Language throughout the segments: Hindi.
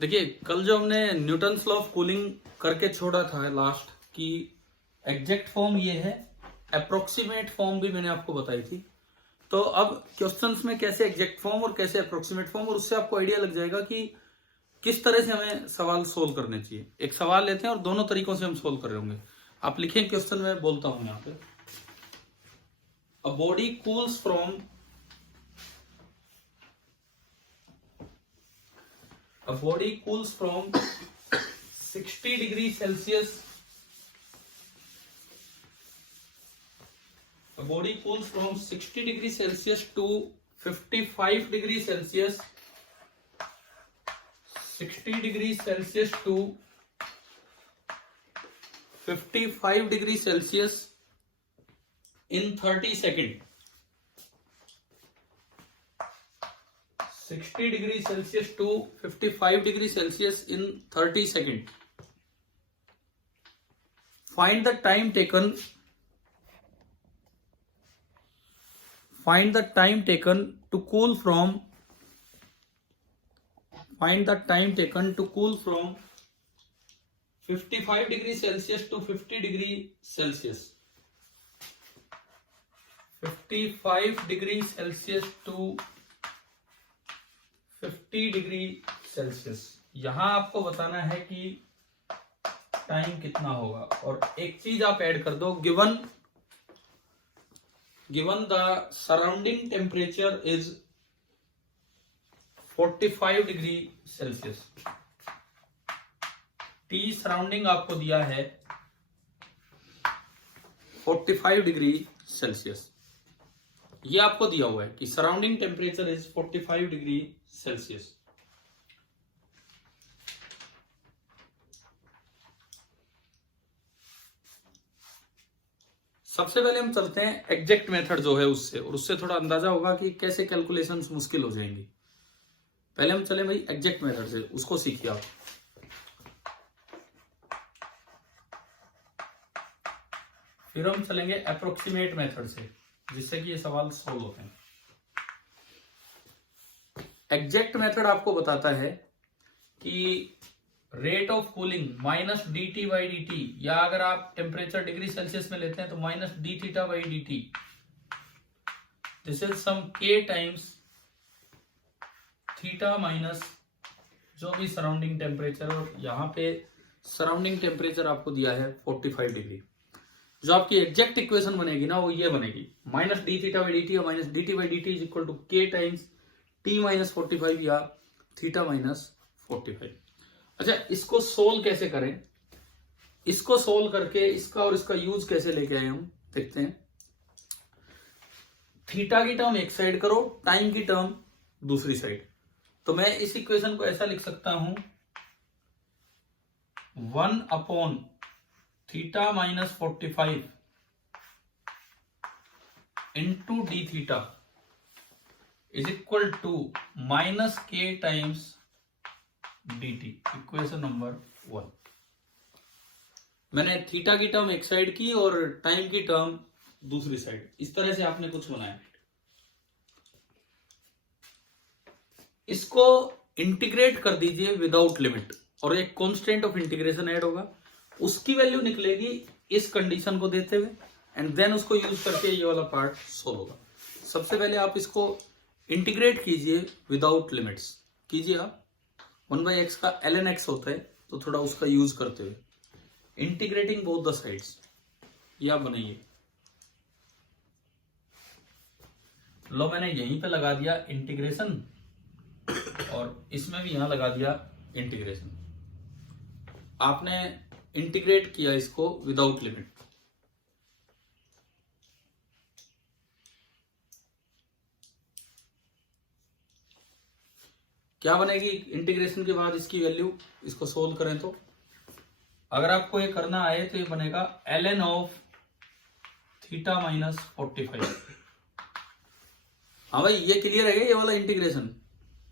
देखिए, कल जो हमने न्यूटन्स लॉ ऑफ कूलिंग करके छोड़ा था लास्ट की, एग्जैक्ट फॉर्म ये है, अप्रोक्सीमेट फॉर्म भी मैंने आपको बताई थी। तो अब क्वेश्चंस में कैसे एग्जैक्ट फॉर्म और कैसे अप्रोक्सीमेट फॉर्म, और उससे आपको आइडिया लग जाएगा कि किस तरह से हमें सवाल सोल्व करने चाहिए। एक सवाल लेते हैं और दोनों तरीकों से हम सोल्व कर रहे होंगे। आप लिखें क्वेश्चन में, बोलता हूं यहाँ पे, a body cools from A body cools from 60 degrees Celsius. A body cools from 60 degrees Celsius to 55 degrees Celsius. 60 degrees Celsius to 55 degrees Celsius in 30 seconds. 60 degrees Celsius to 55 degrees Celsius in 30 seconds. Find the time taken. Find the time taken to cool from. Find the time taken to cool from 55 degrees Celsius to 50 degrees Celsius. 55 degrees Celsius to 50 degree Celsius. यहां आपको बताना है कि टाइम कितना होगा। और एक चीज आप ऐड कर दो, given the surrounding temperature is 45 degree Celsius. T surrounding आपको दिया है 45 डिग्री सेल्सियस। ये आपको दिया हुआ है कि surrounding temperature is 45 degree Celsius. सबसे पहले हम चलते हैं एग्जैक्ट मेथड जो है उससे, और उससे थोड़ा अंदाजा होगा कि कैसे कैलकुलेशंस मुश्किल हो जाएंगी। पहले हम चले भाई एग्जैक्ट मेथड से, उसको सीखिए आप। फिर हम चलेंगे अप्रोक्सीमेट मेथड से, जिससे कि ये सवाल सोल्व होते हैं। एग्जैक्ट मेथड आपको बताता है कि rate of cooling minus d t by d T, या अगर आप टेम्परेचर डिग्री सेल्सियस में लेते हैं तो minus d theta by d t, this is some k times theta minus जो भी सराउंडिंग टेम्परेचर, और यहाँ पे सराउंडिंग टेम्परेचर आपको दिया है 45 डिग्री। जो आपकी एग्जैक्ट इक्वेशन बनेगी ना, वो ये बनेगी, minus d theta by d t और minus d t by d t is equal to k times t minus 45 या थीटा माइनस 45। अच्छा, इसको सोल्व कैसे करें? इसको सोल्व करके इसका और इसका यूज कैसे लेके आए हम देखते हैं। थीटा की टर्म एक साइड करो, टाइम की टर्म दूसरी साइड। तो मैं इस इक्वेशन को ऐसा लिख सकता हूं, 1 upon theta minus 45 into d theta is equal to minus k times d t. Equation number 1। मैंने थीटा की टर्म एक साइड की और टाइम की टर्म दूसरी साइड, इस तरह से आपने कुछ बनाया। इसको इंटीग्रेट कर दीजिए विदाउट लिमिट, और एक कांस्टेंट ऑफ इंटीग्रेशन ऐड होगा, उसकी वैल्यू निकलेगी इस कंडीशन को देते हुए, एंड देन उसको यूज करके ये वाला पार्ट सोल्व होगा। सबसे पहले आप इसको इंटीग्रेट कीजिए विदाउट लिमिट्स। कीजिए आप, 1/x का ln x होता है, तो थोड़ा उसका यूज करते हुए इंटीग्रेटिंग बोथ द साइड्स, ये आप बनाइए। लो, मैंने यहीं पे लगा दिया इंटीग्रेशन, और इसमें भी यहां लगा दिया इंटीग्रेशन। आपने इंटीग्रेट किया इसको विदाउट लिमिट। क्या बनेगी इंटीग्रेशन के बाद इसकी वैल्यू? इसको सोल्व करें तो, अगर आपको ये करना आए तो ये बनेगा ln ऑफ थीटा माइनस 45। हाँ भाई, ये क्लियर है ये वाला integration,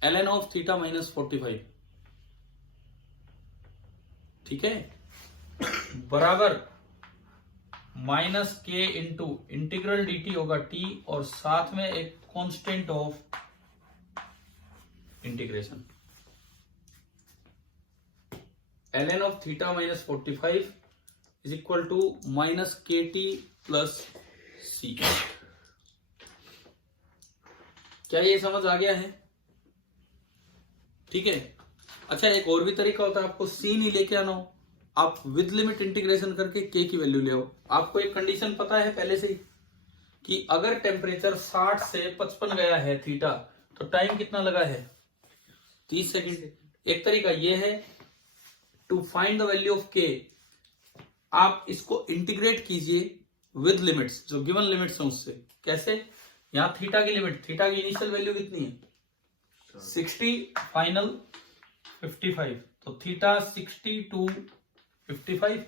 ln of theta minus 45, ठीक है, बराबर minus k into integral d t होगा टी, और साथ में एक constant of integration. ln of theta minus 45 is equal to minus k t plus c. क्या ये समझ आ गया है? ठीक है। अच्छा, एक और भी तरीका होता है, आपको सी नहीं लेके आना हो, आप विद लिमिट इंटीग्रेशन करके के की वैल्यू ले आओ। आपको एक कंडीशन पता है पहले से ही कि अगर टेम्परेचर 60 से 55 गया है थीटा, तो टाइम कितना लगा है? 30 सेकंड। एक तरीका ये है to find the value of k, आप इसको इंटीग्रेट कीजिए विद लिमिट्स, जो गिवन लिमिट्स हैं उससे। कैसे? यहां थीटा की लिमिट, थीटा की इनिशियल वैल्यू कितनी है? 60, फाइनल 55, तो थीटा 60 टू 55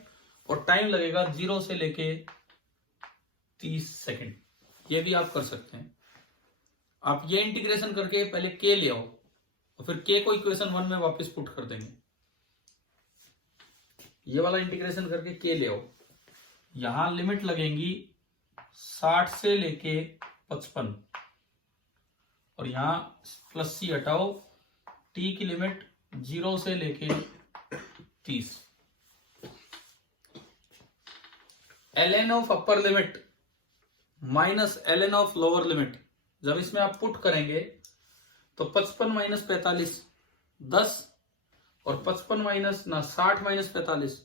और टाइम लगेगा 0 से लेके 30 सेकंड। ये भी आप कर सकते हैं। आप ये इंटीग्रेशन करके पहले के ले आओ और फिर के को इक्वेशन 1 में वापस पुट कर देंगे। ये वाला इंटीग्रेशन करके के ले आओ, यहां लिमिट लगेंगी 60 से लेके 55 और यहां प्लस सी हटाओ, टी की लिमिट 0 से लेके 30। ln of upper limit minus ln of lower limit, जब इसमें आप पुट करेंगे तो 55 माइनस 45 10 और 55 माइनस ना 60 माइनस 45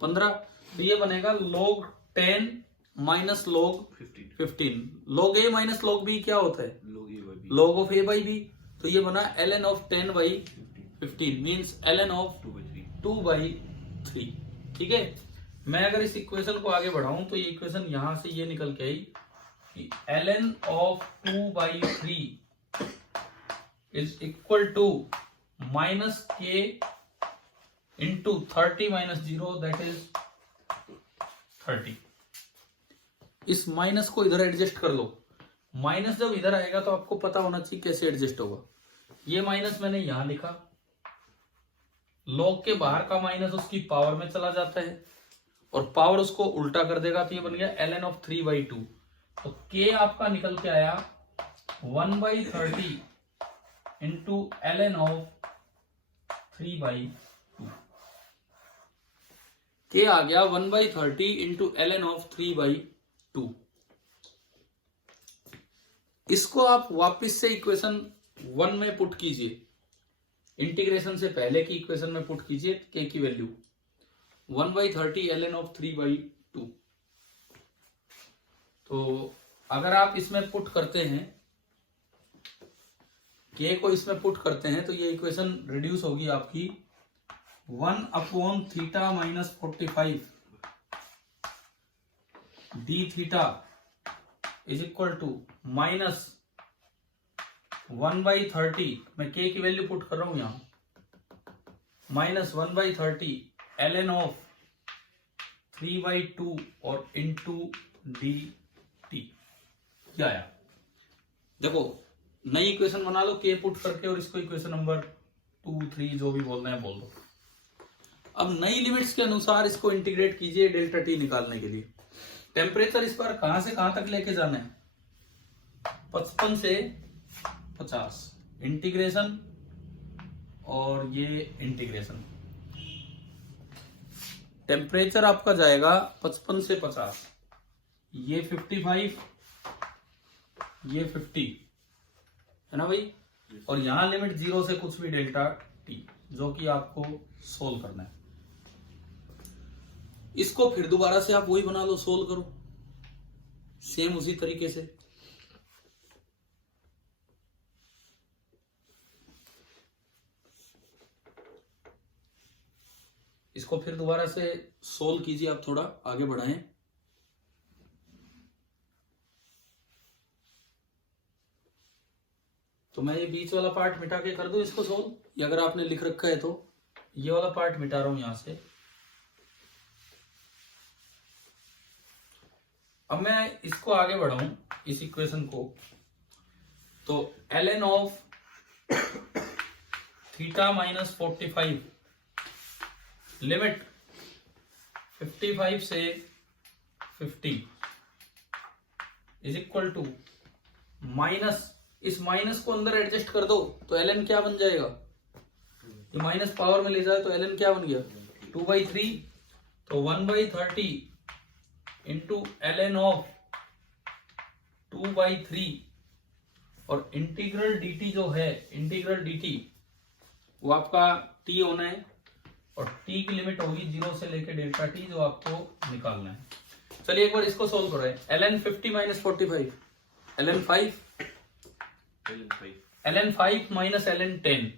15, तो ये बनेगा log 10 minus log 15। log a minus log b क्या होता है? log of a by b। तो ये बना ln of 10 by 15 means ln of 2 by 3। ठीक है। मैं अगर इस इक्वेशन को आगे बढ़ाऊं तो ये इक्वेशन यहां से ये निकल के आई कि ln of 2 by 3 is equal to minus k into 30 minus 0 that is 30। इस माइनस को इधर एडजस्ट कर लो। माइनस जब इधर आएगा तो आपको पता होना चाहिए कैसे एडजस्ट होगा। ये माइनस मैंने यहां लिखा, लॉग के बाहर का माइनस उसकी पावर में चला जाता है और पावर उसको उल्टा कर देगा, तो ये बन गया ln ऑफ 3/2। तो k आपका निकल के आया 1/30 इंटू ln ऑफ 3/2। k आ गया 1/30 इंटू ln ऑफ 3/2। इसको आप वापस से इक्वेशन 1 में पुट कीजिए, इंटीग्रेशन से पहले की इक्वेशन में पुट कीजिए के की वैल्यू 1/30 ln ऑफ 3/2। तो अगर आप इसमें पुट करते हैं, के को इसमें पुट करते हैं, तो ये इक्वेशन रिड्यूस होगी आपकी 1/थीटा minus 45 d theta is equal to minus 1/30, मैं के की वैल्यू पुट कर रहा हूं यहां, माइनस 1/30 ln ऑफ 3/2 और इंटू डी टी। क्या आया? देखो, नई इक्वेशन बना लो के पुट करके और इसको इक्वेशन नंबर 2, 3 जो भी बोलना है बोल दो। अब नई लिमिट्स के अनुसार इसको इंटीग्रेट कीजिए डेल्टा टी निकालने के लिए। टेम्परेचर इस बार कहां से कहां तक लेके जाना है? 55 से 50 इंटीग्रेशन और ये इंटीग्रेशन। टेम्परेचर आपका जाएगा 55 से 50, ये 55, ये 50 है ना भाई, और यहां लिमिट 0 से कुछ भी डेल्टा टी, जो कि आपको सोल्व करना है। इसको फिर दोबारा से आप वही बना लो, सोल्व करो सेम उसी तरीके से। इसको फिर दोबारा से सोल्व कीजिए, आप थोड़ा आगे बढ़ाएं। तो मैं ये बीच वाला पार्ट मिटा के कर दूं इसको सोल्व, या अगर आपने लिख रखा है तो ये वाला पार्ट मिटा रहा हूं यहां से। अब मैं इसको आगे बढ़ाऊं इस इक्वेशन को, तो ln of theta minus 45 limit 55 से 50 इज इक्वल टू माइनस, इस माइनस को अंदर एडजस्ट कर दो तो ln क्या बन जाएगा? ये माइनस पावर में ले जाए तो ln क्या बन गया 2/3, तो 1/30 इंटू ln ऑफ 2/3 और इंटीग्रल dt जो है, इंटीग्रल dt वो आपका t होना है और t की लिमिट होगी 0 से लेके डेल्टा t जो आपको निकालना है। चलिए एक बार इसको सोल्व करो। ln 50 minus 45 ln 5 ln 5 minus ln 10.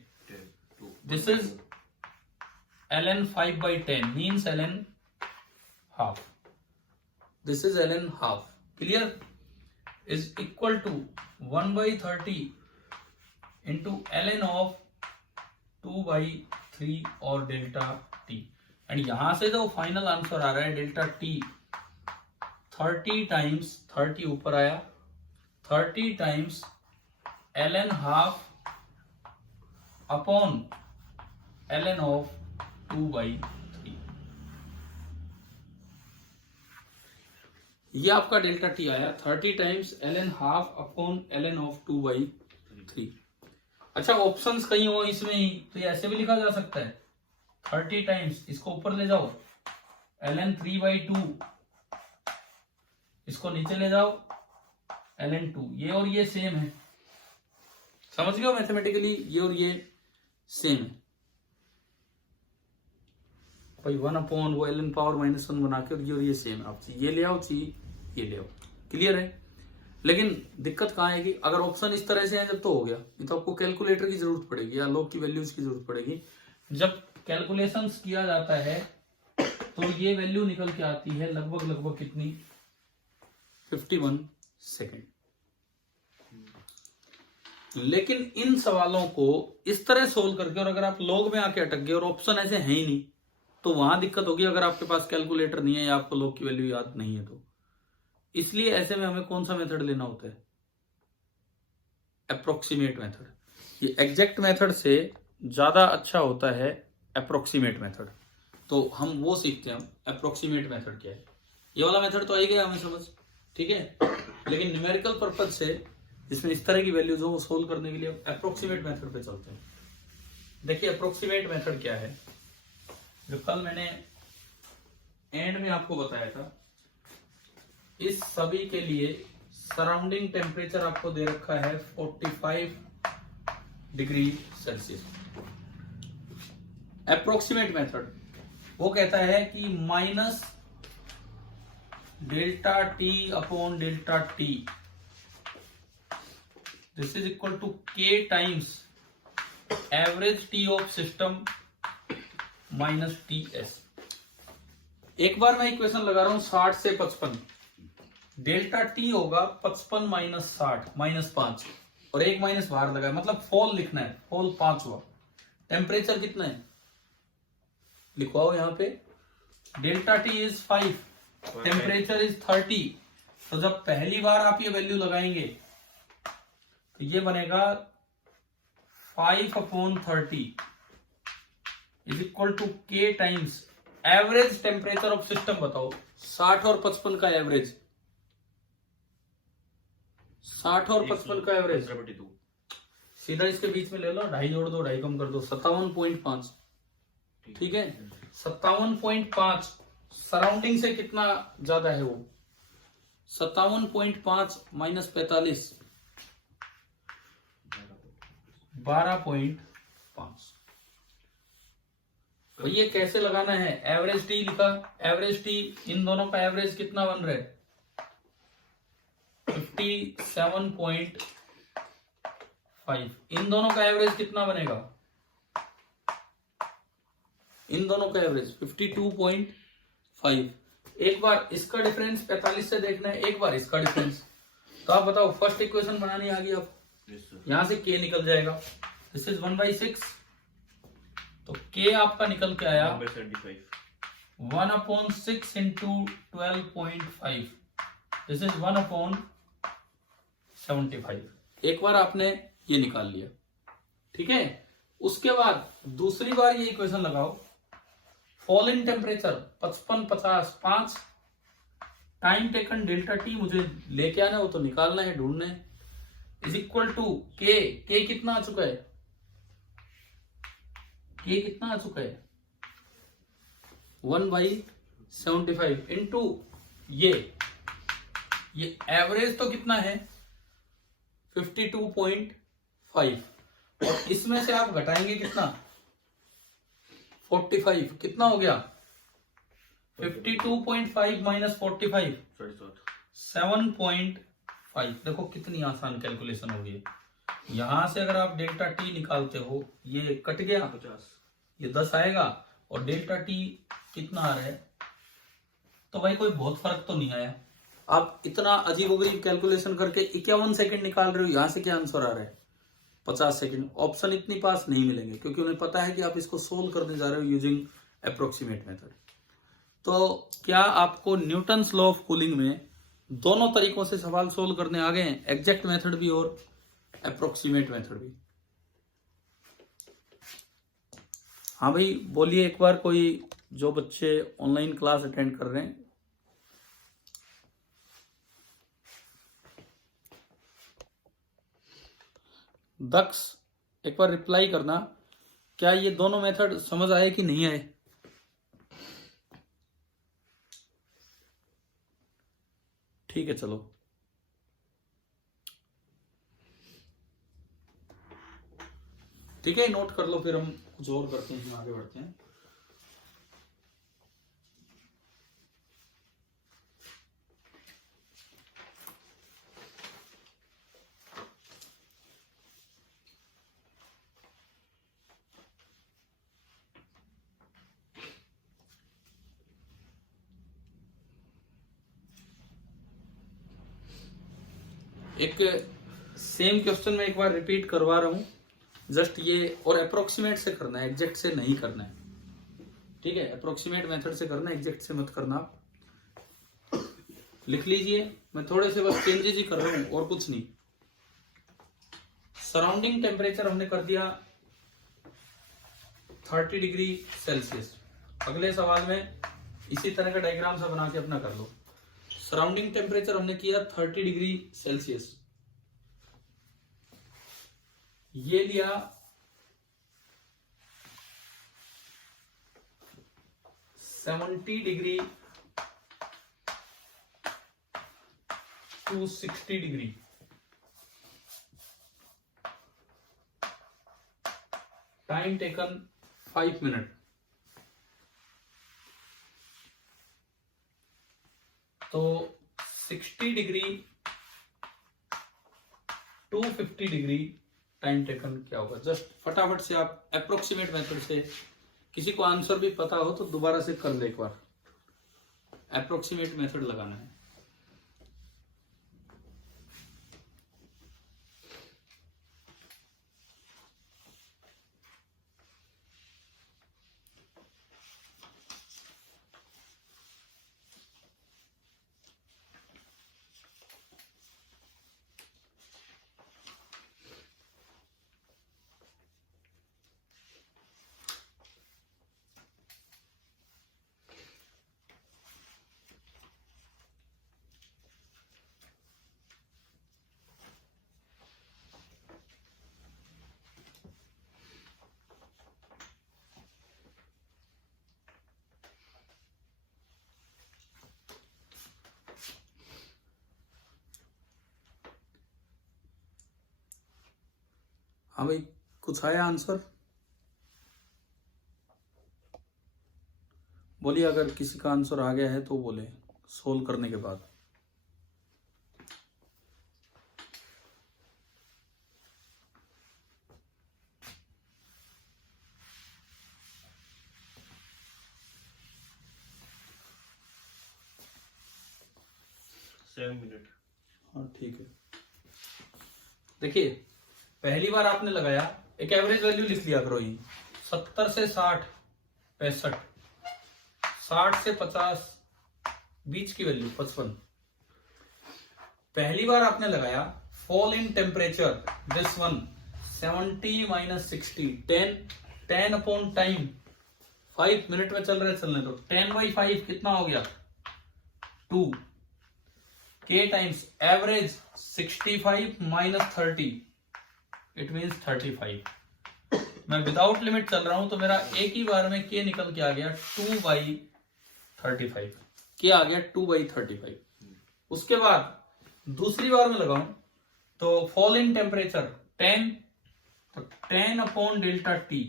This is ln 5/10 means ln half. This is ln half. Clear? Is equal to 1/30 into ln of 2/3 और डेल्टा t. एंड यहां से जो फाइनल आंसर आ रहा है डेल्टा t 30 टाइम्स, 30 ऊपर आया, 30 times ln half upon ln of 2/3। ये आपका डेल्टा टी आया 30 times ln half upon ln of 2/3। अच्छा ऑप्शंस कहीं हो इसमें ही तो ये ऐसे भी लिखा जा सकता है 30 टाइम्स, इसको ऊपर ले जाओ ln 3/2, इसको नीचे ले जाओ ln 2। ये और ये सेम है, समझ गए हो मैथमेटिकली, ये और ये सेम है भाई। 1 अपॉन वो ln पावर -1 बना के और ये सेम है। आप ये ले आओ, चाहिए ये ले आओ, क्लियर है। लेकिन दिक्कत कहाँ है कि अगर ऑप्शन इस तरह से है जब तो हो गया, नहीं तो आपको कैलकुलेटर की जरूरत पड़ेगी या लॉग की वैल्यूज की जरूरत पड़ेगी। जब कैलकुलेशंस किया जाता है तो ये वैल्यू निकल के आती है लगभग कितनी 51 सेकेंड। लेकिन इन सवालों को इस तरह सोल्व करके और अगर आप लॉग में आके अटक गए और ऑप्शन ऐसे है ही नहीं तो वहां दिक्कत होगी, अगर आपके पास कैलकुलेटर नहीं है या आपको लॉग की वैल्यू याद नहीं है तो। इसलिए ऐसे में हमें कौन सा मेथड लेना होता है, अप्रोक्सीमेट मेथड। ये एग्जैक्ट मेथड से ज्यादा अच्छा होता है अप्रोक्सीमेट मेथड, तो हम वो सीखते हैं। अप्रोक्सीमेट मेथड क्या है, ये वाला मेथड तो आ ही गया हमें समझ, ठीक है। लेकिन न्यूमेरिकल पर्पज से इसमें इस तरह की वैल्यूज हो सोल्व करने के लिए अप्रोक्सीमेट मेथड पे चलते हैं। देखिए अप्रोक्सीमेट मेथड क्या है, जो कल मैंने एंड में आपको बताया था। इस सभी के लिए सराउंडिंग टेम्परेचर आपको दे रखा है 45 डिग्री सेल्सियस। अप्रोक्सीमेट मेथड वो कहता है कि minus delta t upon delta t this is equal to k times average t of system minus t s. एक बार मैं इक्वेशन लगा रहा हूं 60 से 55, डेल्टा टी होगा 55 माइनस 60 -5 और एक माइनस बाहर लगा है, मतलब फॉल लिखना है, फॉल 5 हुआ। टेम्परेचर कितना है लिखवाओ यहां पे, delta T is 5, temperature is 30। तो जब पहली बार आप ये वैल्यू लगाएंगे तो ये बनेगा 5/30 is equal to k times average temperature of system. बताओ 60 और 55 का एवरेज, 60 और 55 का एवरेज सीधा इसके बीच में ले लो, 2.5 जोड़ दो, 2.5 कम कर दो, 57.5, ठीक है। 57.5 सराउंडिंग से कितना ज्यादा है वो, 57.5 माइनस 45 12.5। तो ये कैसे लगाना है, एवरेज टी लिखा, एवरेज टी इन दोनों का एवरेज कितना बन रहा है 57.5, इन दोनों का एवरेज कितना बनेगा, इन दोनों का एवरेज 52.5। एक बार इसका डिफरेंस 45 से देखना है, एक बार इसका डिफरेंस। तो आप बताओ फर्स्ट इक्वेशन बनानी आ गई आपको, यहां से k निकल जाएगा, दिस इज 1/6, तो k आपका निकल के आया 1/6 इंटू 12.5, दिस इज 1/75। एक बार आपने ये निकाल लिया, ठीक है। उसके बाद दूसरी बार ये इक्वेशन लगाओ, fall in temperature 55, 50, 5 time taken delta T मुझे लेके आना है, वो तो निकालना है, ढूंढना है, इज इक्वल टू के कितना आ चुका है के कितना आ चुका है 1/75 इंटू ये एवरेज तो कितना है 52.5 और इसमें से आप घटाएंगे कितना 45 कितना हो गया 52.5 माइनस 45 7.5। देखो कितनी आसान कैलकुलेशन होगी। यहां से अगर आप डेल्टा टी निकालते हो ये कट गया 50 ये 10 आएगा और डेल्टा टी कितना आ रहा है तो भाई कोई बहुत फर्क तो नहीं आया। आप इतना अजीबोगरीब कैलकुलेशन करके 51 सेकंड निकाल रहे हो, यहां से क्या आंसर आ रहा है 50 सेकंड। ऑप्शन इतनी पास नहीं मिलेंगे क्योंकि उन्हें पता है कि आप इसको सोल्व करने जा रहे हो यूजिंग अप्रोक्सीमेट मेथड। तो क्या आपको न्यूटन्स लॉ ऑफ कूलिंग में दोनों तरीकों से सवाल सोल्व करने आ गए हैं, एग्जैक्ट मेथड भी और अप्रोक्सीमेट मेथड भी? हाँ भाई बोलिए एक बार, कोई जो बच्चे ऑनलाइन क्लास अटेंड कर रहे हैं। दक्ष एक बार रिप्लाई करना, क्या ये दोनों मेथड समझ आए कि नहीं आए? ठीक है चलो, ठीक है नोट कर लो, फिर हम कुछ और करते हैं, आगे बढ़ते हैं। एक सेम क्वेश्चन में एक बार रिपीट करवा रहा हूं, जस्ट ये और अप्रोक्सीमेट से करना है, एग्जैक्ट से नहीं करना है, ठीक है? अप्रोक्सीमेट मेथड से करना है, एग्जैक्ट से मत करना। आप लिख लीजिए, मैं थोड़े से बस चेंजेस ही कर रहा हूं और कुछ नहीं। सराउंडिंग टेम्परेचर हमने कर दिया 30 डिग्री सेल्सियस। अगले सवाल में इसी तरह का डायग्राम सा बना के अपना कर लो। सराउंडिंग टेम्परेचर हमने किया 30 डिग्री सेल्सियस, ये लिया 70 degree to 60 degree. Time taken 5 minute. तो 60 degree to 50 degree time taken क्या होगा? जस्ट फटाफट से आप अप्रोक्सीमेट मेथड से, किसी को आंसर भी पता हो तो दोबारा से कर ले एक बार, अप्रोक्सीमेट मेथड लगाना है। हाँ भाई कुछ आया आंसर? बोलिए अगर किसी का आंसर आ गया है तो बोले, सोल्व करने के बाद। मिनट। हाँ ठीक है। देखिए पहली बार आपने लगाया, एक एवरेज वैल्यू लिख लिया करो, ये 70 से 60 65, 60 से 50 बीच की वैल्यू 55। पहली बार आपने लगाया fall in temperature, this one 70 minus 60, 10 upon time 5 minute में चल रहे चलने दो, 10/5 कितना हो गया 2, k times average 65 minus 30 it means 35। मैं विदाउट लिमिट चल रहा हूं तो मेरा एक ही बार में के निकल के आ गया 2/35 के आ गया 2/35। उसके बाद दूसरी बार में लगाऊं तो फॉल इन टेम्परेचर 10, तो 10/ΔT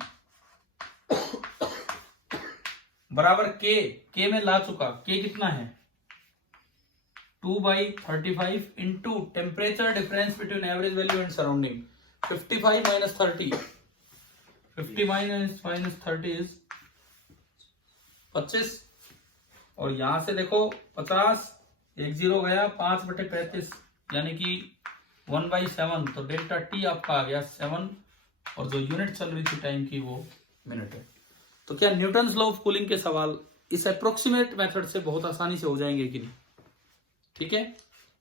बराबर के में ला चुका। के कितना है 2/35 into temperature difference between average value and surrounding 55 minus 30, 50 minus 30 is 25। और यहां से देखो 50, एक जीरो गया, 5/35 यानी कि 1/7। तो डेल्टा टी आपका आ गया 7 और जो यूनिट चल रही थी टाइम की वो मिनट है। तो क्या न्यूटन्स लॉ ऑफ कूलिंग के सवाल इस अप्रोक्सीमेट मेथड से बहुत आसानी से हो जाएंगे कि नहीं? ठीक है,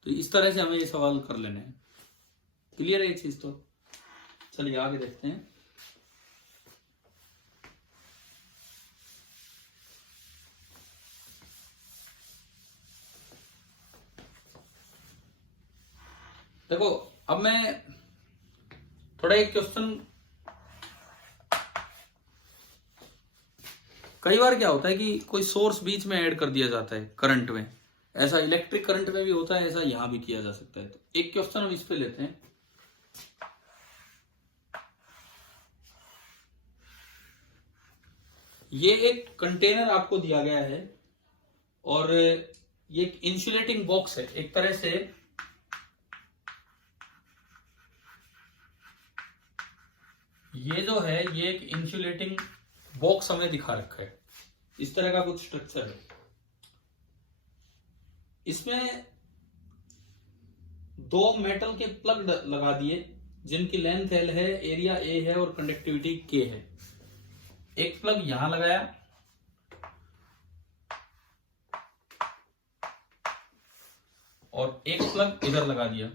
तो इस तरह से हमें ये सवाल कर लेने हैं। क्लियर है ये चीज? तो चलिए आगे देखते हैं। देखो अब मैं थोड़ा एक क्वेश्चन, कई बार क्या होता है कि कोई सोर्स बीच में ऐड कर दिया जाता है करंट में, ऐसा इलेक्ट्रिक करंट में भी होता है, ऐसा यहां भी किया जा सकता है। तो एक क्वेश्चन हम इस पे लेते हैं। ये एक कंटेनर आपको दिया गया है और ये एक इंसुलेटिंग बॉक्स है एक तरह से। ये जो है ये एक इंसुलेटिंग बॉक्स हमें दिखा रखा है, इस तरह का कुछ स्ट्रक्चर है। इसमें 2 मेटल के प्लग लगा दिए जिनकी लेंथ L है, एरिया A है और कंडक्टिविटी K है। एक प्लग यहां लगाया और एक प्लग इधर लगा दिया।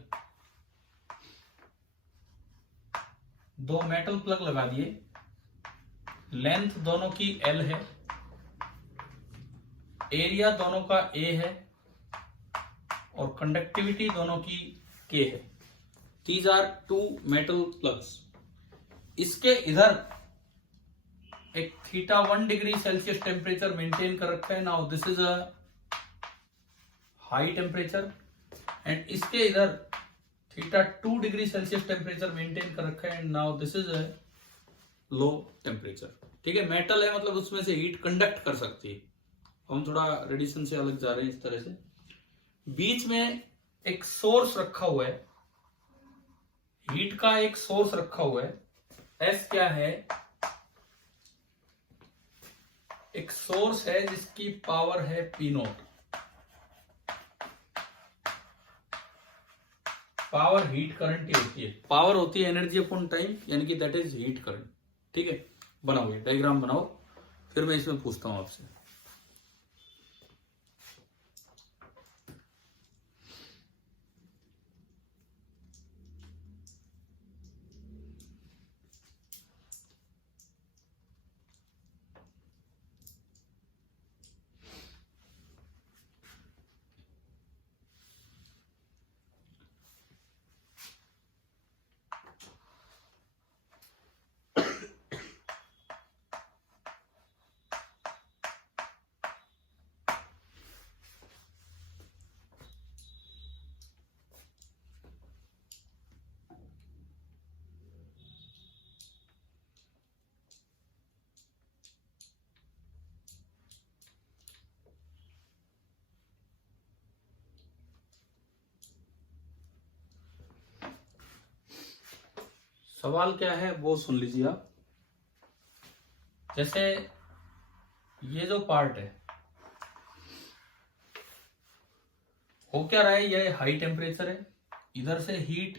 2 मेटल प्लग लगा दिए, लेंथ दोनों की L है, एरिया दोनों का A है और कंडक्टिविटी दोनों की K है। These are 2 metal plugs। इसके इधर एक θ1 डिग्री सेल्सियस टेम्परेचर मेंटेन कर रखा है। Now this is a high temperature and इसके इधर θ2 डिग्री सेल्सियस टेम्परेचर मेंटेन कर रखा है and now this is a low temperature. ठीक है, मेटल है मतलब उसमें से हीट कंडक्ट कर सकती है। हम थोड़ा रेडिएशन से अलग जा रहे हैं इस तरह से। बीच में एक सोर्स रखा हुआ है, हीट का एक सोर्स रखा हुआ है। एस क्या है? एक सोर्स है जिसकी पावर है P0। पावर हीट करंट ही होती है, पावर होती है एनर्जी अपॉन टाइम, यानी कि दैट इज हीट करंट। ठीक है, बनाओ ये डायग्राम बनाओ, फिर मैं इसमें पूछता हूं आपसे। सवाल क्या है वो सुन लीजिए आप। जैसे ये जो पार्ट है हो क्या रहा है, ये हाई टेम्परेचर है, इधर से हीट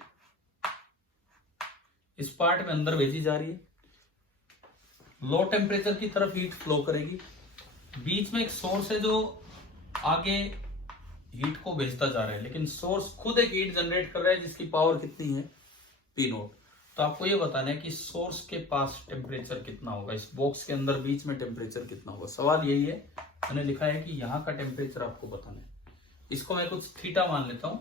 इस पार्ट में अंदर भेजी जा रही है, लो टेम्परेचर की तरफ हीट फ्लो करेगी। बीच में एक सोर्स है जो आगे हीट को भेजता जा रहा है, लेकिन सोर्स खुद एक हीट जनरेट कर रहा है जिसकी पावर कितनी है P0। तो आपको ये बताना है कि सोर्स के पास टेम्परेचर कितना होगा, इस बॉक्स के अंदर बीच में टेम्परेचर कितना होगा। सवाल यही है, मैंने लिखा है कि यहाँ का टेम्परेचर आपको बताना है। इसको मैं कुछ थीटा मान लेता हूं,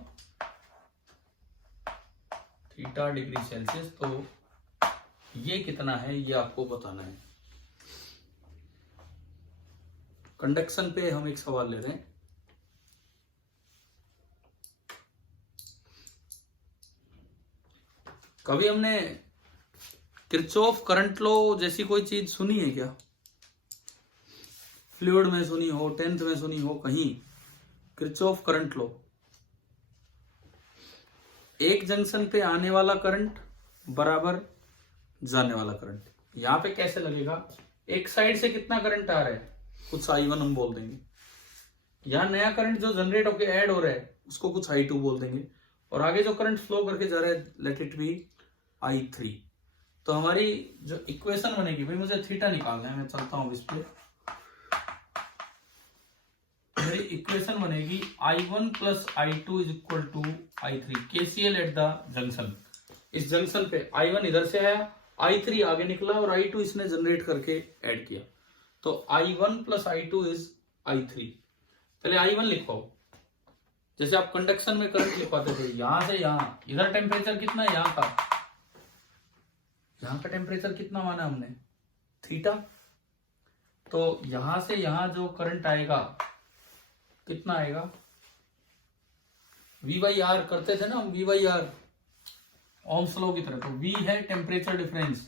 θ डिग्री सेल्सियस। तो ये कितना है ये आपको बताना है। कंडक्शन पे हम एक सवाल ले रहे हैं। कभी हमने किरचॉफ करंट लॉ जैसी कोई चीज सुनी है क्या? फ्लूइड में सुनी हो, 10th में सुनी हो कहीं, किरचॉफ करंट लॉ। एक जंक्शन पे आने वाला करंट बराबर जाने वाला करंट। यहां पे कैसे लगेगा? एक साइड से कितना करंट आ रहा है, कुछ I1 हम बोल देंगे। यहां नया करंट जो जनरेट होके ऐड हो रहा है उसको कुछ I2 बोल देंगे, और आगे जो करंट फ्लो करके जा रहा है लेट इट बी I3। तो हमारी जो इक्वेशन बनेगी, भाई मुझे थीटा निकालना है, मैं चलता हूं इस पे। मेरी इक्वेशन बनेगी I1 plus I2 is equal to I3। KCL at the junction. इस जंक्शन पे I1 इधर से आया, I3 आगे निकला और I2 इसने जनरेट करके ऐड किया। तो I1 plus I2 is I3। पहले I1 लिखो, जैसे आप कंडक्शन में करंट लिखवाते थे, यहां से यहां। इधर टेम्परेचर कितना है यहां का? यहां का टेम्परेचर कितना माना हमने? थीटा। तो यहां से यहां जो करंट आएगा कितना आएगा? V/R करते थे ना हम, V/R ओम्स लॉ की तरह। तो V है temperature difference.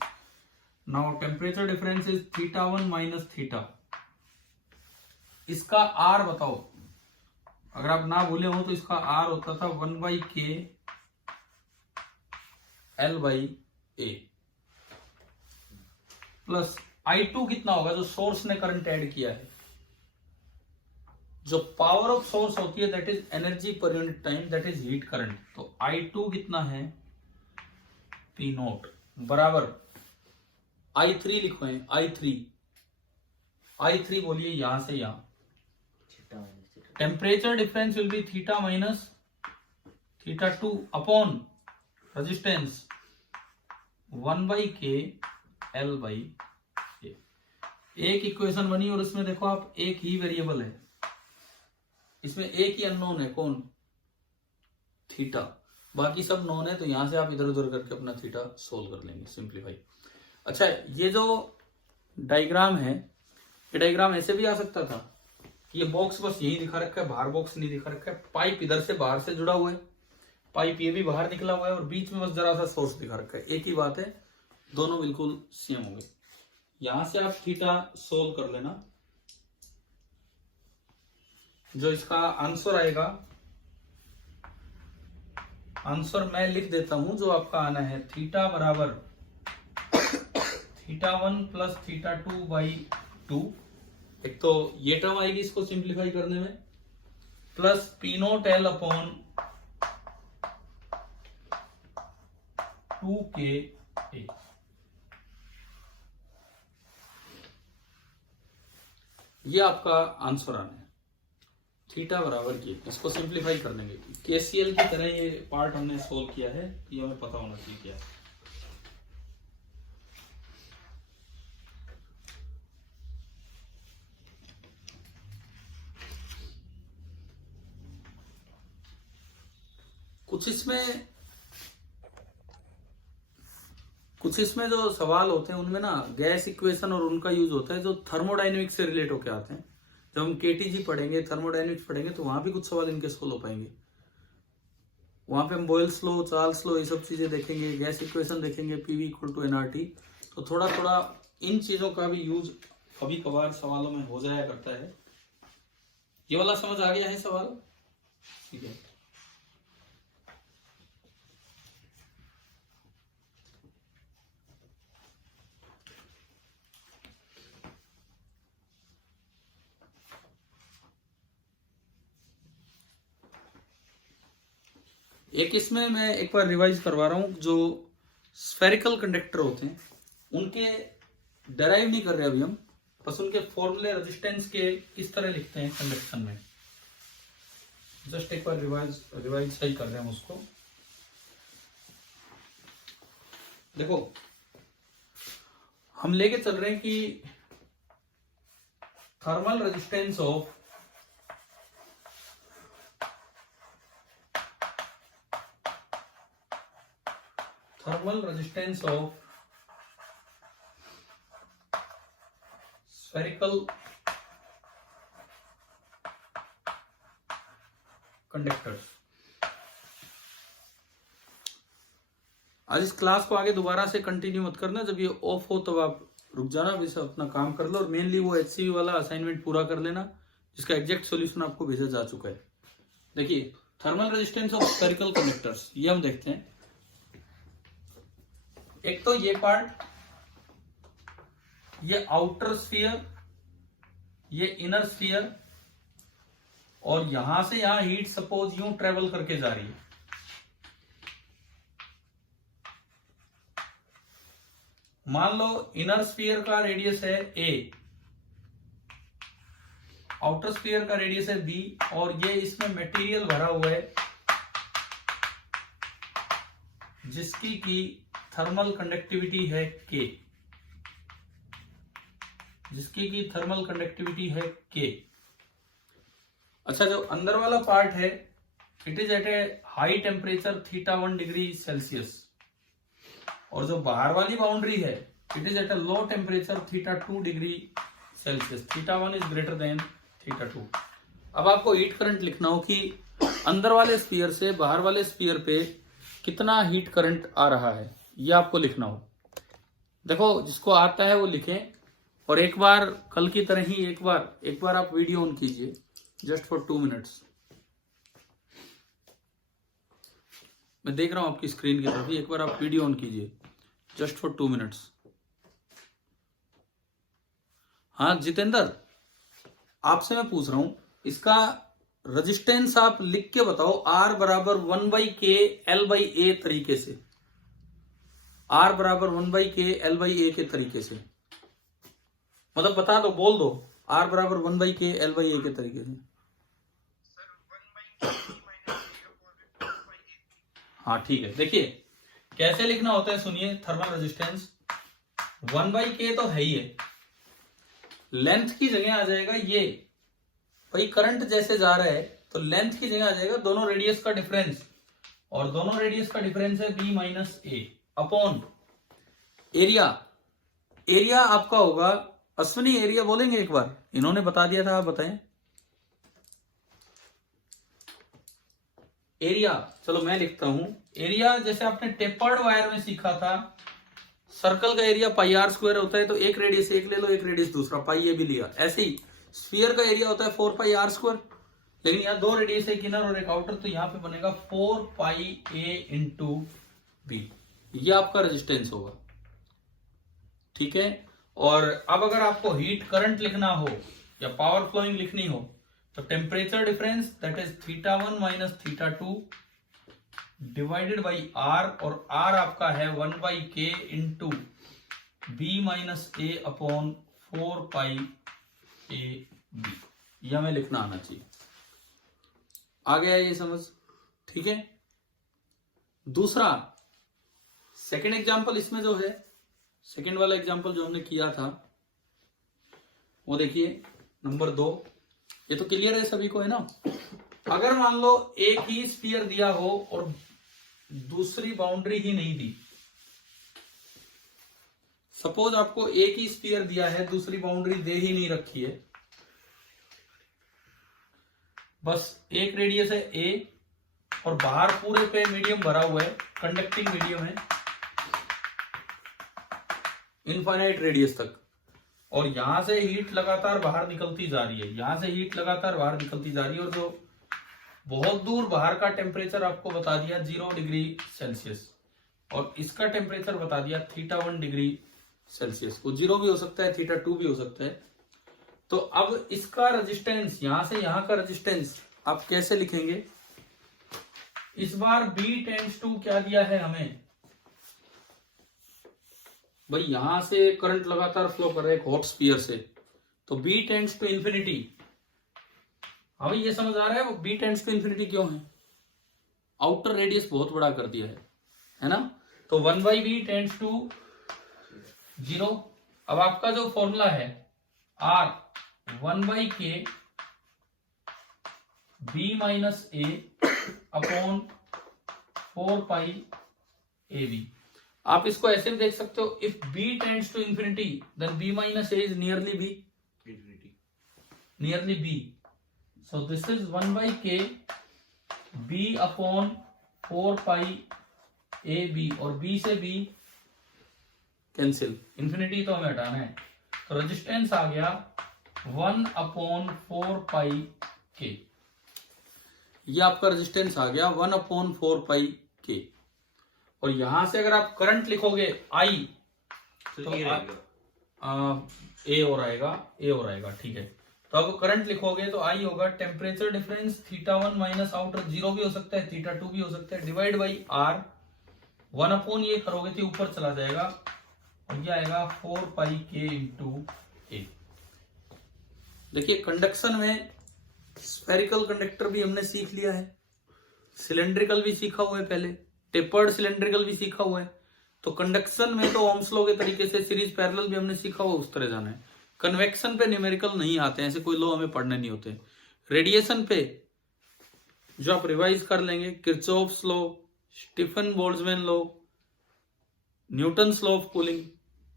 Now temperature difference is θ1 minus theta. इसका R बताओ, अगर आप ना भूले हो तो इसका R होता था 1/K L/A प्लस I2 कितना होगा जो सोर्स ने करंट ऐड किया है। जो पावर ऑफ सोर्स होती है that is energy per unit time, that is heat current. तो I2 कितना है? P0 बराबर I3 लिखो है, I3 बोलिए यहां से यहां। Temperature difference will be theta minus θ2 upon resistance 1/K L/A। एक इक्वेशन बनी और उसमें देखो आप एक ही वेरिएबल है, इसमें एक ही अननोन है, कौन? थीटा। बाकी सब नोन है, तो यहां से आप इधर उधर करके अपना थीटा सोल्व कर लेंगे, सिंप्लीफाई। अच्छा, ये जो डायग्राम है, ये डायग्राम ऐसे भी आ सकता था कि ये बॉक्स बस यही दिखा रखा है, बाहर बॉक्स नहीं दिखा रखा है। पाइप इधर से बाहर से जुड़ा हुआ है, पाइप ये भी बाहर निकला हुआ है, और बीच में बस जरा सा सोर्स दिखा रखा है। एक ही बात है, दोनों बिल्कुल सेम होंगे। यहां से आप थीटा सोल्व कर लेना। जो इसका आंसर आएगा, आंसर मैं लिख देता हूं जो आपका आना है। थीटा बराबर θ1 प्लस θ2/2। एक तो ये टर्म आएगी इसको सिंप्लीफाई करने में, प्लस P0L अपॉन 2KA। ये आपका आंसर आना है, थीटा बराबर की। इसको सिंप्लीफाई कर देंगे, KCL की तरह ये पार्ट हमने सोल्व किया है, ये हमें पता होना चाहिए क्या है। कुछ इसमें जो सवाल होते हैं उनमें ना गैस इक्वेशन और उनका यूज होता है जो थर्मोडायनेमिक्स से रिलेट होके आते हैं। जब हम KTG पढ़ेंगे, थर्मोडायनेमिक्स पढ़ेंगे, तो वहां भी कुछ सवाल इनके सोल्व हो पाएंगे। वहां पे हम बॉयल्स लॉ, चार्ल्स लॉ, ये सब चीजें देखेंगे, गैस इक्वेशन देखेंगे, PV = nRT। तो थोड़ा थोड़ा इन चीजों का भी यूज कभी कभार सवालों में हो जाया करता है। ये वाला समझ आ गया है सवाल? ठीक है। एक इसमें मैं एक बार रिवाइज करवा रहा हूं, जो स्फेरिकल कंडक्टर होते हैं उनके डेराइव नहीं कर रहे अभी हम, बस उनके फॉर्मूले रेजिस्टेंस के किस तरह लिखते हैं कंडक्शन में, जस्ट एक बार रिवाइज सही कर रहे हैं हम उसको। देखो, हम लेके चल रहे हैं कि thermal resistance of spherical conductors. आज इस क्लास को आगे दोबारा से कंटिन्यू मत करना, जब ये ऑफ हो तब आप रुक जाना, अभी से अपना काम कर लो और मेनली वो HCV वाला असाइनमेंट पूरा कर लेना जिसका एग्जैक्ट सॉल्यूशन आपको भेजा जा चुका है। देखिए thermal resistance of spherical conductors, ये हम देखते हैं। एक तो ये पार्ट, ये आउटर स्फीयर, ये इनर स्फीयर, और यहां से यहां हीट सपोज यूं ट्रेवल करके जा रही है। मान लो इनर स्फीयर का रेडियस है a, आउटर स्फीयर का रेडियस है b, और ये इसमें मटेरियल भरा हुआ है जिसकी की थर्मल कंडक्टिविटी है k, जिसकी की थर्मल कंडक्टिविटी है k। अच्छा, जो अंदर वाला पार्ट है it is at a high temperature θ1 degree Celsius, और जो बाहर वाली बाउंड्री है it is at a low temperature θ2 degree Celsius, θ1 is greater than θ2। अब आपको हीट करंट लिखना हो कि अंदर वाले स्फीयर से बाहर वाले स्फीयर पे कितना हीट करंट आ रहा है, ये आपको लिखना हो। देखो जिसको आता है वो लिखें, और एक बार कल की तरह ही एक बार आप वीडियो ऑन कीजिए जस्ट फॉर 2 मिनट्स। मैं देख रहा हूं आपकी स्क्रीन की तरफ ही, एक बार आप वीडियो ऑन कीजिए जस्ट फॉर 2 मिनट्स। हाँ जितेंद्र, आपसे मैं पूछ रहा हूं इसका रेजिस्टेंस आप लिख के बताओ, R बराबर 1/K L/A तरीके से, R बराबर 1/K L/A के तरीके से, मतलब बता दो, बोल दो R बराबर 1/K L/A के तरीके से। हाँ ठीक है, देखिए कैसे लिखना होता है, सुनिए। थर्मल रेजिस्टेंस 1/K तो है ही है, लेंथ की जगह आ जाएगा ये, भाई करंट जैसे जा रहा है तो लेंथ की जगह आ जाएगा दोनों रेडियस का डिफरेंस, और दोनों रेडियस का डिफरेंस है b माइनस ए अपॉन एरिया। एरिया आपका होगा, अश्विनी एरिया बोलेंगे एक बार, इन्होंने बता दिया था, आप बताएं एरिया। चलो मैं लिखता हूं एरिया, जैसे आपने टेपर्ड वायर में सीखा था, सर्कल का एरिया πr² होता है, तो एक रेडियस एक ले लो, एक रेडियस दूसरा, पाई ये भी लिया। ऐसे ही स्फीयर का एरिया होता है 4πr², लेकिन यहाँ दो रेडियस, एक इनर और एक आउटर, तो यहाँ पे बनेगा 4πa इंटू बी, ये आपका रेजिस्टेंस होगा, ठीक है। और अब अगर आपको हीट करंट लिखना हो या पावर फ्लोइंग लिखनी हो तो temperature difference that is θ1 minus θ2 divided by R, और R आपका है 1/K into B minus A upon 4πAB, यह हमें लिखना आना चाहिए। आ गया ये समझ, ठीक है। दूसरा सेकंड एग्जांपल इसमें जो है, सेकंड वाला एग्जांपल जो हमने किया था वो देखिए नंबर 2, ये तो क्लियर है सभी को, है ना। अगर मान लो एक ही स्फीयर दिया हो और दूसरी बाउंड्री ही नहीं दी, सपोज आपको एक ही स्फीयर दिया है, दूसरी बाउंड्री दे ही नहीं रखी है, बस एक रेडियस है a और बाहर पूरे पे मीडियम भरा हुआ है, कंडक्टिंग मीडियम है इनफाइनाइट रेडियस तक, और यहां से हीट लगातार बाहर निकलती जा रही है, यहां से हीट लगातार बाहर निकलती जा रही है, और जो बहुत दूर बाहर का टेम्परेचर आपको बता दिया 0 डिग्री सेल्सियस, और इसका टेम्परेचर बता दिया θ1 डिग्री सेल्सियस, वो 0 भी हो सकता है, θ2 भी हो सकता है। तो अब इसका रेजिस्टेंस, यहां से यहां का रेजिस्टेंस आप कैसे लिखेंगे, इस बार B टेंड्स टू क्या दिया है हमें, भाई यहां से करंट लगातार फ्लो कर रहा है एक हॉट स्फीयर से, तो B टेंड्स टू इंफिनिटी। हाँ भाई ये समझ आ रहा है वो B टेंड्स टू इंफिनिटी क्यों है, आउटर रेडियस बहुत बड़ा कर दिया है ना। तो 1/B टेंड्स टू 0। अब आपका जो फॉर्मूला है R 1/K B minus A upon 4πAB। आप इसको ऐसे भी देख सकते हो, if B tends to infinity then B minus A is nearly B, nearly b, so this is 1/k b upon 4 pi a b, और बी से बी कैंसिल, इन्फिनिटी तो हमें हटाना है, तो रेजिस्टेंस आ गया 1/4 पाई के। ये आपका रेजिस्टेंस आ गया 1/4 पाई के। और यहां से अगर आप करंट लिखोगे आई, तो ए और आएगा, ठीक है। तो अब करंट लिखोगे तो आई होगा टेम्परेचर डिफरेंस θ1 माइनस आउटर 0 भी हो सकता है, θ2 भी हो सकता है, डिवाइड बाई आर, 1 ये करोगे तो ऊपर चला जाएगा, और ये आएगा 4 पाई के इंटू ए। देखिए कंडक्शन में स्फेरिकल कंडक्टर भी हमने सीख लिया है, सिलेंड्रिकल भी सीखा हुआ है, पहले टेपर्ड सिलेंड्रिकल भी सीखा हुआ है। तो कंडक्शन में तो ओम्स लॉ के तरीके से सीरीज पैरेलल भी हमने सीखा हुआ, उस तरह जाना है। कन्वेक्शन पे न्यूमेरिकल नहीं आते हैं, ऐसे कोई लॉ हमें पढ़ने नहीं होते। रेडिएशन पे जो आप रिवाइज कर लेंगे, Kirchhoff's law, Stefan Boltzmann law, Newton's law of cooling,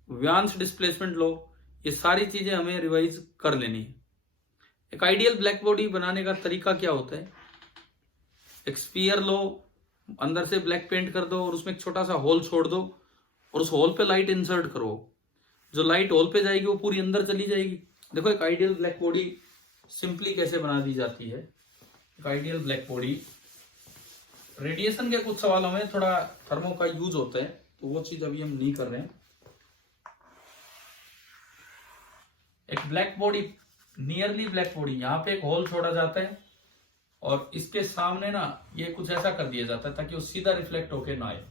Wien's displacement law, ये सारी चीजें हमें रिवाइज कर लेनी है। एक आइडियल ब्लैक बॉडी बनाने का तरीका क्या होता है, एक स्फीयर लो, अंदर से ब्लैक पेंट कर दो और उसमें एक छोटा सा होल छोड़ दो, और उस होल पे लाइट इंसर्ट करो। जो लाइट होल पे जाएगी वो पूरी अंदर चली जाएगी। देखो एक आइडियल ब्लैक बॉडी सिंपली कैसे बना दी जाती है। एक आइडियल ब्लैक बॉडी, रेडिएशन के कुछ सवालों में थोड़ा थर्मो का यूज होता है, तो वो चीज अभी हम नहीं कर रहे हैं। एक black body, nearly black body, यहाँ पे एक होल छोड़ा जाता है और इसके सामने ना ये कुछ ऐसा कर दिया जाता है ताकि वो सीधा रिफ्लेक्ट होके ना आए,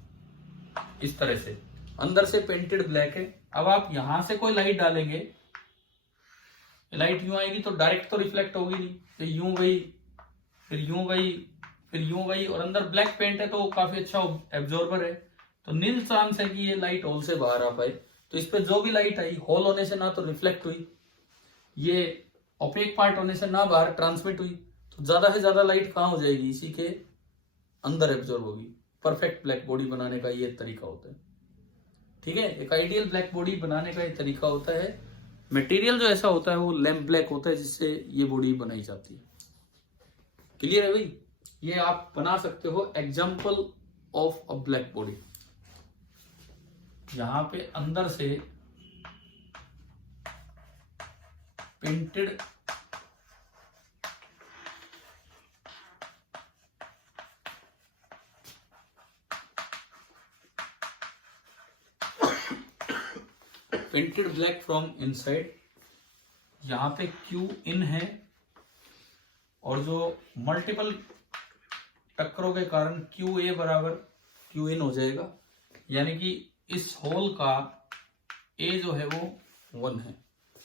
इस तरह से। अंदर से पेंटेड ब्लैक है। अब आप यहां से कोई लाइट डालेंगे, लाइट यूं आएगी तो डायरेक्ट तो रिफ्लेक्ट होगी नहीं, तो यूं गई, फिर यूं गई, फिर यूं गई, और अंदर ब्लैक पेंट है तो काफी अच्छा एब्जॉर्बर है, तो नील चांस है कि ये लाइट होल से बाहर आ पाए। तो इस पे जो भी लाइट आई, होल होने से ना तो रिफ्लेक्ट हुई, ये ओपेक पार्ट होने से ना बाहर ट्रांसमिट हुई, तो ज्यादा से ज्यादा लाइट कहाँ हो जाएगी, इसी के अंदर एब्जॉर्ब होगी। परफेक्ट ब्लैक बॉडी बनाने का ये तरीका होता है, ठीक है। एक आइडियल ब्लैक बॉडी बनाने का ये तरीका होता है। मटेरियल जो ऐसा होता है वो लैम्प ब्लैक होता है, जिससे ये बॉडी बनाई जाती है। क्लियर है भाई, ये आप बना सकते हो example of a black body. यहां पे अंदर से पेंटेड ब्लैक फ्रॉम इनसाइड, यहां पे क्यू इन है, और जो मल्टीपल टक्करों के कारण क्यू ए बराबर क्यू इन हो जाएगा, यानी कि इस होल का ए जो है वो 1 है।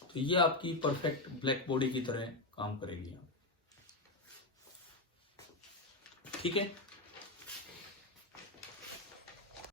तो ये आपकी परफेक्ट ब्लैक बॉडी की तरह काम करेगी, ठीक है।